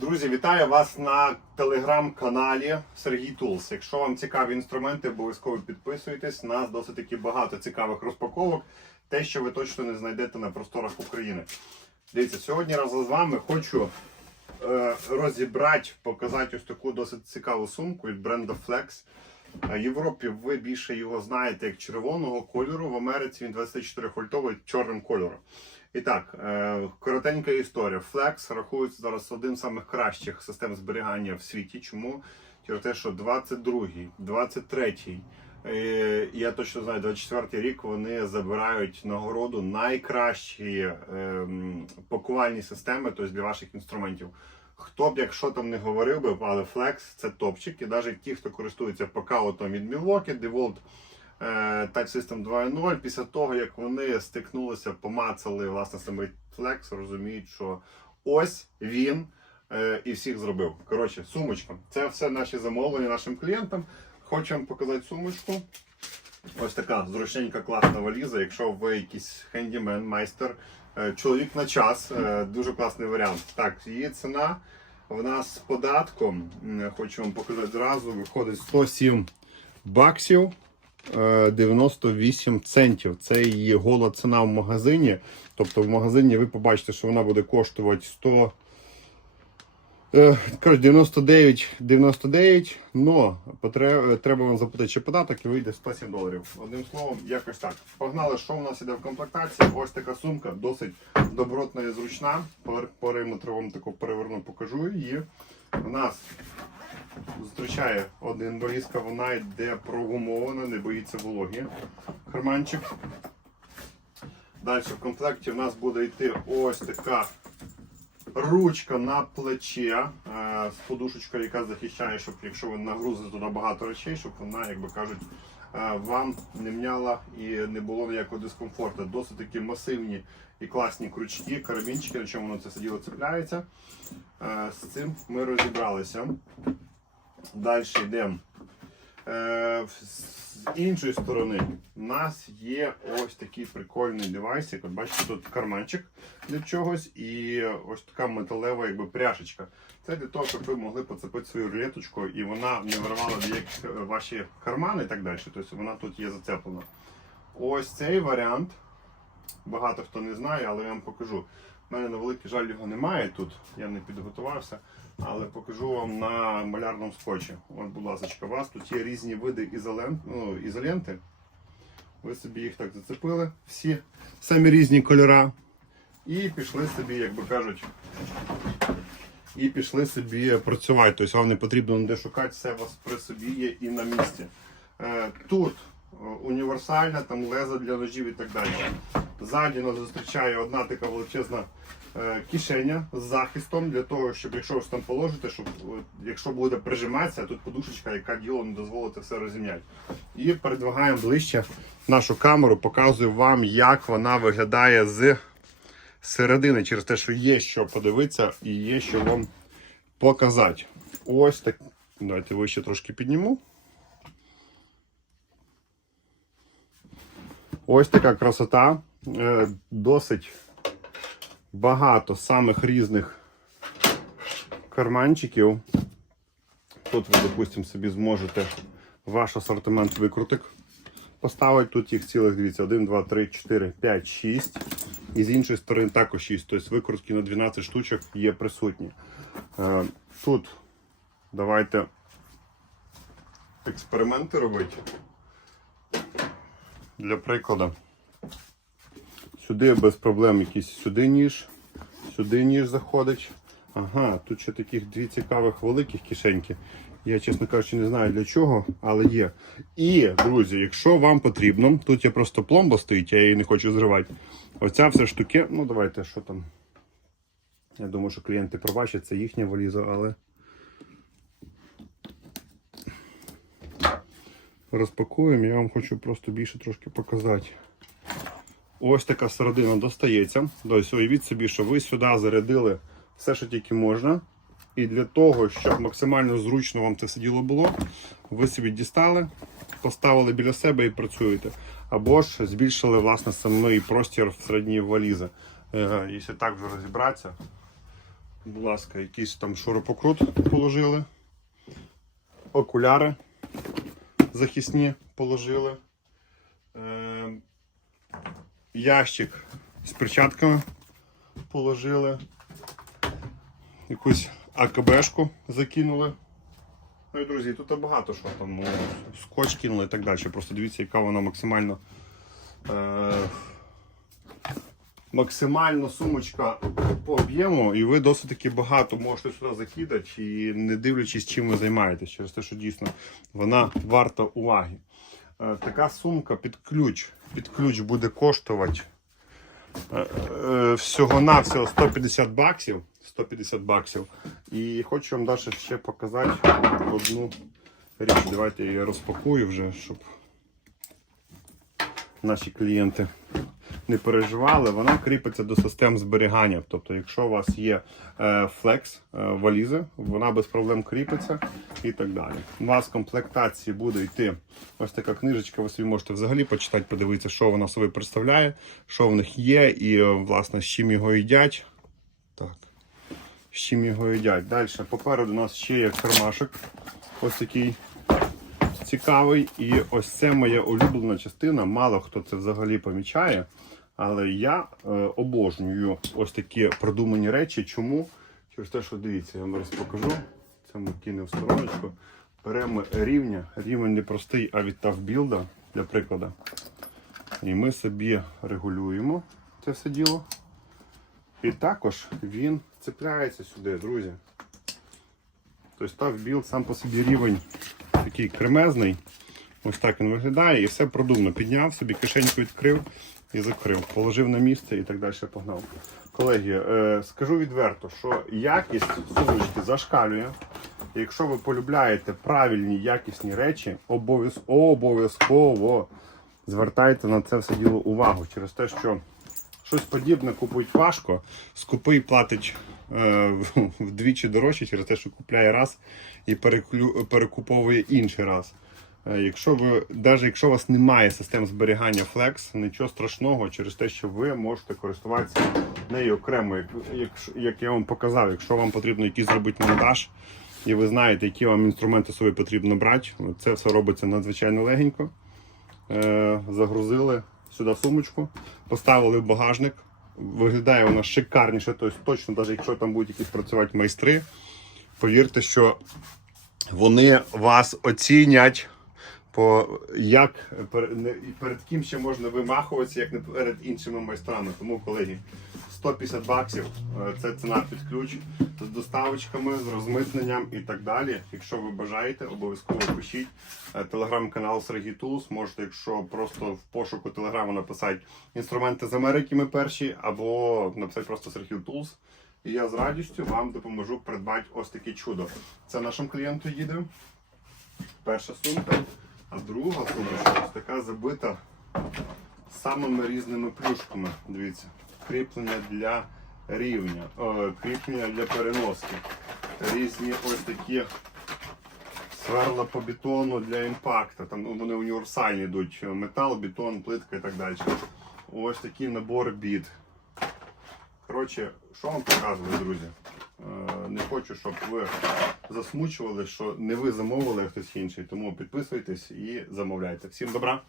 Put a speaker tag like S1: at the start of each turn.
S1: Друзі, вітаю вас на телеграм-каналі Сергій Тулс. Якщо вам цікаві інструменти, обов'язково підписуйтесь. Нас досить таки багато цікавих розпаковок. Те, що ви точно не знайдете на просторах України. Дивіться, сьогодні разом з вами хочу е, розібрати, показати ось таку досить цікаву сумку від бренду Flex. Е, В Європі ви більше його знаєте як червоного кольору. В Америці він 24 вольтовий чорним кольором. І так, е, коротенька історія. Flex рахується зараз одним з самих кращих систем зберігання в світі. Чому? Через те, що 22-й, 23-й, е, я точно знаю, 24-й рік вони забирають нагороду найкращі ем, пакувальні системи, тобто для ваших інструментів. Хто б якщо там не говорив би, але Flex це топчик. І навіть ті, хто користується ПК отом від Milwaukee, DeWalt е, Touch System 2.0, після того, як вони стикнулися, помацали власне саме Flex, розуміють, що ось він е, і всіх зробив. Коротше, сумочка. Це все наші замовлення нашим клієнтам. Хочу вам показати сумочку. Ось така зручненька класна валіза. Якщо ви якийсь хендімен, майстер, е, чоловік на час, е, дуже класний варіант. Так, її ціна в нас з податком, хочу вам показати зразу, виходить 107 баксів. Е, 98 центів. Це її гола ціна в магазині. Тобто в магазині ви побачите, що вона буде коштувати 100. Е, 99, 99, но потре- треба вам заплатити ще податок і вийде 107 доларів. Одним словом, якось так. Погнали, що у нас іде в комплектації. Ось така сумка, досить добротна і зручна. По периметру вам таку переверну, покажу її. У нас зустрічає один валізка, вона йде прогумована, не боїться вологи. Карманчик. Далі в комплекті в нас буде йти ось така ручка на плече е, з подушечкою, яка захищає, щоб якщо ви нагрузите туди багато речей, щоб вона, як би кажуть, е, вам не мняла і не було ніякого дискомфорту. Досить такі масивні і класні крючки, карабінчики, на чому воно це все діло цепляється. Е, З цим ми розібралися. Далі йдемо. Е, З іншої сторони, у нас є ось такий прикольний девайсик. От бачите, тут карманчик для чогось і ось така металева якби, пряжечка. Це для того, щоб ви могли поцепити свою рулеточку і вона не вирвала ніякі ваші кармани і так далі. Тобто вона тут є зацеплена. Ось цей варіант. Багато хто не знає, але я вам покажу. У мене на великий жаль його немає тут, я не підготувався, але покажу вам на малярному скотчі. От, будь ласка, у вас тут є різні види ну, ізоленти. Ви собі їх так зацепили, всі самі різні кольора. І пішли собі, як би кажуть, і пішли собі працювати. Тобто вам не потрібно ніде шукати, все у вас при собі є і на місці. Е, Тут е, універсальна, там леза для ножів і так далі. Ззаді нас зустрічає одна така величезна е, кишеня з захистом для того, щоб якщо ж там положите, щоб е, якщо буде прижиматися, тут подушечка, яка діло не дозволить все розімняти. І передвигаємо ближче нашу камеру, показую вам, як вона виглядає з середини, через те, що є що подивитися і є що вам показати. Ось так. Давайте вище трошки підніму. Ось така красота. Е, Досить багато самих різних карманчиків. Тут ви, допустимо, собі зможете ваш асортимент викрутик поставити. Тут їх цілих, дивіться, 1, 2, 3, 4, 5, 6. І з іншої сторони також 6. Тобто викрутки на 12 штучок є присутні. Е, Тут давайте експерименти робити. Для прикладу. Сюди без проблем якийсь сюди ніж, сюди ніж заходить. Ага, тут ще таких дві цікавих великих кишеньки. Я, чесно кажучи, не знаю для чого, але є. І, друзі, якщо вам потрібно, тут є просто пломба стоїть, я її не хочу зривати. Оця вся штуки, ну давайте, що там. Я думаю, що клієнти пробачать, це їхня валіза, але. Розпакуємо, я вам хочу просто більше трошки показати. Ось така середина достається. Тобто уявіть собі, що ви сюди зарядили все, що тільки можна. І для того, щоб максимально зручно вам це все діло було, ви собі дістали, поставили біля себе і працюєте. Або ж збільшили власне самий простір всередині валізи. Е, Якщо так вже розібратися, Будь ласка, якийсь там шуропокрут положили. Окуляри захисні положили. Ящик з перчатками положили. Якусь АКБшку закинули. Ну і друзі, тут багато що там, ну, скотч кинули і так далі. Просто дивіться, яка вона максимально. Е, максимально сумочка по об'єму, і ви досить таки багато можете сюди закидати, і не дивлячись, чим ви займаєтесь, через те, що дійсно вона варта уваги. Е, Така сумка під ключ. Під ключ буде коштувати е, е, всього-навсього 150 баксів. 150 баксів. І хочу вам далі ще показати одну річ. Давайте я її розпакую вже, щоб наші клієнти не переживали, вона кріпиться до систем зберігання. Тобто, якщо у вас є е, флекс е, валізи, вона без проблем кріпиться і так далі. У вас в комплектації буде йти ось така книжечка, ви собі можете взагалі почитати, подивитися, що вона собі представляє, що в них є, і е, власне з чим його їдять. Так. З чим його їдять. Далі попереду у нас ще є кармашик. Ось такий цікавий. І ось це моя улюблена частина. Мало хто це взагалі помічає. Але я е, обожнюю ось такі продумані речі. Чому? Через те, що дивіться, я вам зараз покажу. Це ми кинемо в стороночку. Беремо рівня. Рівень не простий, а від тавбілда, для прикладу. І ми собі регулюємо це все діло. І також він цепляється сюди, друзі. Тобто тавбілд сам по собі рівень такий кремезний. Ось так він виглядає і все продумно. Підняв собі, кишеньку відкрив і закрив. Положив на місце і так далі погнав. Колеги, е, скажу відверто, що якість сумочки зашкалює. Якщо ви полюбляєте правильні якісні речі, обов'язково звертайте на це все діло увагу через те, що щось подібне купують важко, скупий платить е, вдвічі дорожче через те, що купляє раз і перекуповує інший раз. Е, Якщо ви, навіть якщо у вас немає систем зберігання Flex, нічого страшного через те, що ви можете користуватися нею окремо, як, як, як я вам показав, якщо вам потрібно якийсь зробити монтаж, і ви знаєте, які вам інструменти собі потрібно брати, це все робиться надзвичайно легенько. Е, загрузили сюди сумочку, поставили в багажник. Виглядає вона шикарніше, тобто точно, навіть якщо там будуть якісь працювати майстри, повірте, що вони вас оцінять. По як перед, ким ще можна вимахуватися, як не перед іншими майстрами. Тому, колеги, 150 баксів е, це ціна під ключ з доставочками, з розмитненням і так далі. Якщо ви бажаєте, обов'язково пишіть Е, телеграм-канал Сергій Тулс. Можете, якщо просто в пошуку телеграму написати інструменти з Америки, ми перші, або написати просто Сергій Тулс. І я з радістю вам допоможу придбати ось таке чудо. Це нашому клієнту їде. Перша сумка, а друга сумка ось така забита самими різними плюшками. Дивіться, кріплення для рівня, о, кріплення для переноски. Різні ось такі сверла по бетону для імпакта. Там ну, вони універсальні йдуть. Метал, бетон, плитка і так далі. Ось такий набор біт. Коротше, що вам показую, друзі? Е, Не хочу, щоб ви засмучували, що не ви замовили, а хтось інший. Тому підписуйтесь і замовляйте. Всім добра!